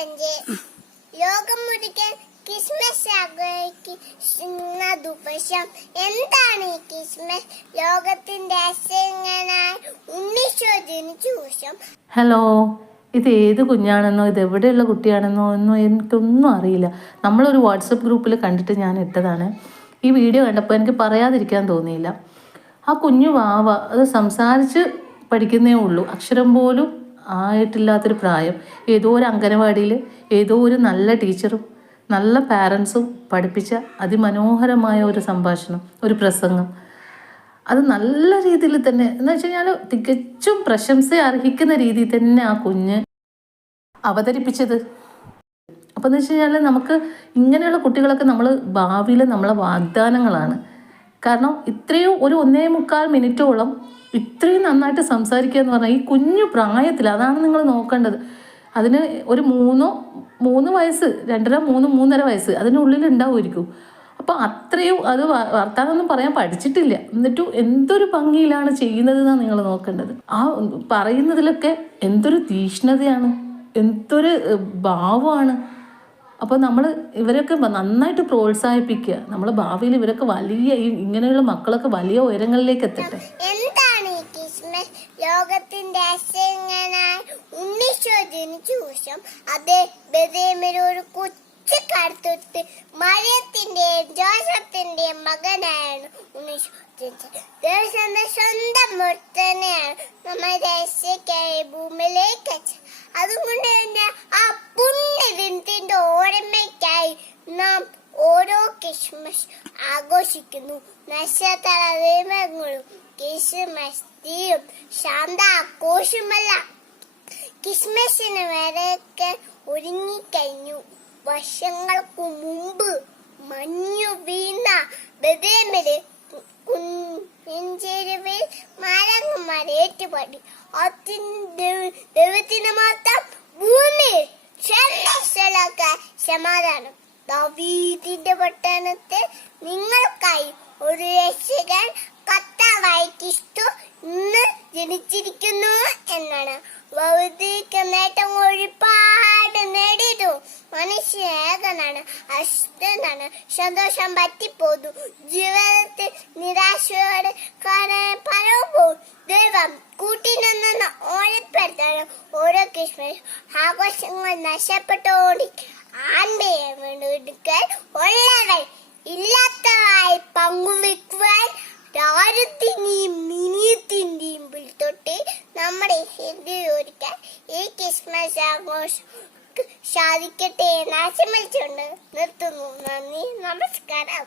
2025 ലോകം മുഴുവൻ ക്രിസ്മസ് ആഘോഷിക്കുന്ന ദിവസം. എന്താണ് ഈ ക്രിസ്മസ്? ലോകത്തിന്റെ ആശയങ്ങളായ ഉണ്ണീശോ ജനിച്ച ദിവസം. ഹലോ, ഇത് ഏത് കുഞ്ഞാണെന്നോ ഇത് എവിടെയുള്ള കുട്ടിയാണെന്നോ ഒന്നും എനിക്കൊന്നും അറിയില്ല. നമ്മളൊരു വാട്സപ്പ് ഗ്രൂപ്പിൽ കണ്ടിട്ട് ഞാൻ ഇട്ടതാണ്. ഈ വീഡിയോ കണ്ടപ്പോൾ എനിക്ക് പറയാതിരിക്കാൻ തോന്നിയില്ല. ആ കുഞ്ഞു വാവ അത് സംസാരിച്ച് പഠിക്കുന്നേ ഉള്ളൂ, അക്ഷരം പോലും ആയിട്ടില്ലാത്തൊരു പ്രായം. ഏതോ ഒരു അംഗനവാടിയിൽ ഏതോ ഒരു നല്ല ടീച്ചറും നല്ല പാരൻസും പഠിപ്പിച്ച അതിമനോഹരമായ ഒരു സംഭാഷണം, ഒരു പ്രസംഗം. അത് നല്ല രീതിയിൽ തന്നെ എന്ന് വെച്ച് കഴിഞ്ഞാൽ തികച്ചും പ്രശംസ അർഹിക്കുന്ന രീതിയിൽ തന്നെ ആ കുഞ്ഞ് അവതരിപ്പിച്ചത്. അപ്പം എന്ന് വെച്ച് കഴിഞ്ഞാൽ നമുക്ക് ഇങ്ങനെയുള്ള കുട്ടികളൊക്കെ നമ്മൾ ഭാവിയിൽ നമ്മളെ വാഗ്ദാനങ്ങളാണ്. കാരണം ഇത്രയും ഒരു 1.25 മിനിറ്റോളം ഇത്രയും നന്നായിട്ട് സംസാരിക്കുക എന്ന് പറഞ്ഞാൽ ഈ കുഞ്ഞു പ്രായത്തിൽ അതാണ് നിങ്ങൾ നോക്കേണ്ടത്. അതിന് ഒരു 3 വയസ്സ്, 2.5, 3 വയസ്സ് അതിനുള്ളിൽ ഉണ്ടാവുമായിരിക്കും. അപ്പോൾ അത്രയും അത് വർത്താനൊന്നും പറയാൻ പഠിച്ചിട്ടില്ല, എന്നിട്ടും എന്തൊരു ഭംഗിയിലാണ് ചെയ്യുന്നതെന്നാണ് നിങ്ങൾ നോക്കേണ്ടത്. ആ പറയുന്നതിലൊക്കെ എന്തൊരു തീഷ്ണതയാണ്, എന്തൊരു ഭാവമാണ്. അപ്പോൾ നമ്മൾ ഇവരൊക്കെ നന്നായിട്ട് പ്രോത്സാഹിപ്പിക്കുക. നമ്മൾ ഭാവിയിൽ ഇവരൊക്കെ വലിയ ഇങ്ങനെയുള്ള മക്കളൊക്കെ വലിയ ഉയരങ്ങളിലേക്ക് എത്തട്ടെ. എന്താണ് ഈ ക്രിസ്മസ്? ലോകത്തിന്റെ ആശയങ്ങളായ ഉണ്ണീശോ ജനിച്ച ദിവസം. അത് ബെത്ലഹേമിൽ ഒരു കൊച്ചു കടുത്തൊട്ട് മറിയത്തിന്റെയും ജോസഫിന്റെയും മകനായാണ് ഉണ്ണീശോ ജനിച്ചത്. ദൈവത്തിന്റെ സ്വന്തം മുത്തനെയാണ് നമ്മൾ രക്ഷയ്ക്കായി ഭൂമിയിലേക്ക് അയച്ചത്. അതുകൊണ്ട് തന്നെ ആ പുണ്യദിനത്തിന്റെ ഓർമ്മയ്ക്കായി നാം ഓരോ ക്രിസ്മസ് ആഘോഷിക്കുന്നു. നക്ഷത്രങ്ങളും ക്രിസ്മസ് തീയും ശാന്ത ആഘോഷമല്ല. ക്രിസ്മസിന് വരെയൊക്കെ ഒരുങ്ങിക്കഴിഞ്ഞു. വർഷങ്ങൾക്ക് മുമ്പ് മഞ്ഞു വീണ ബെത്ലഹേമില് കുഞ്ചെരുവിൽ മരങ്ങന്മാർ ഏറ്റുപാടി. ദൈവത്തിന് മാത്രം ഭൂമിയിൽ സമാധാനം. ദാവീദിന്റെ പട്ടണത്തിൽ നിങ്ങൾക്കായി ഒരു രക്ഷകൻ കർത്താവായ ക്രിസ്തു ഇന്ന് ജനിച്ചിരിക്കുന്നു എന്നാണ്. ഭൗതിക നേട്ടം ഒരുപാട് നേടിയിട്ടു മനുഷ്യ ഏകനാണ്, അസ്വസ്ഥനാണ്, സന്തോഷം പറ്റിപ്പോന്നു. ജീവിതത്തിൽ നിരാശയോടെ പലവും ദൈവം കൂട്ടിനിന്ന് ഓർമ്മപ്പെടുത്താണ്. ഓരോ ക്രിസ്മസ് ആഘോഷങ്ങൾ നഷ്ടപ്പെട്ടോണ്ടിരിക്കുക. ആൺമയെ വീണ്ടെടുക്കാൻ ഉള്ളവർ ഇല്ലാത്തതായി പങ്കുവെക്കുവാൻ രാജ്യത്തിന്റെയും മിനിയത്തിന്റെയും തൊട്ട് നമ്മുടെ ഹൃദയൊരുക്കാൻ ഈ ക്രിസ്മസ് ആഘോഷം സാധിക്കട്ടെ എന്ന് ആശംസിച്ചുകൊണ്ട് നിർത്തുന്നു. നന്ദി, നമസ്കാരം.